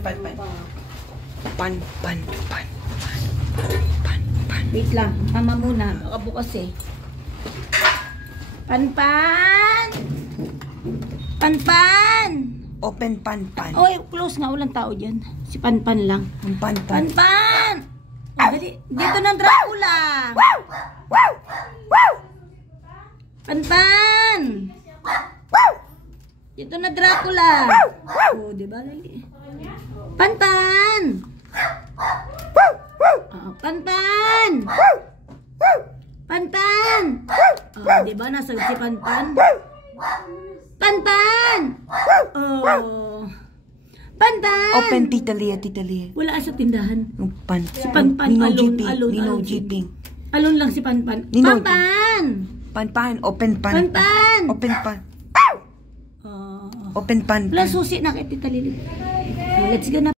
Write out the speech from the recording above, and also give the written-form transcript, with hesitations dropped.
Pan. Pan. Wait lang. Mama muna. Baka bukas eh. Pan. Open pan. Oy, close nga. Walang tao dyan. Si Pan lang. Ang pan. Oh, dali. Dito ng Dracula. Pan. Dito na Dracula. Oh, diba? Dali. Pan. Pan. Oh, diba? Nasa si Pan. Oh. Pan. Open Tita Lia. Wala sa tindahan. Ang pan. Si Pan. Nino Jeeping. Alon lang si Pan. Nino Pan. Open pan. Pan. Open pan. Oh. Open pan. Wala susi na kay Tita Lili. Let's go na.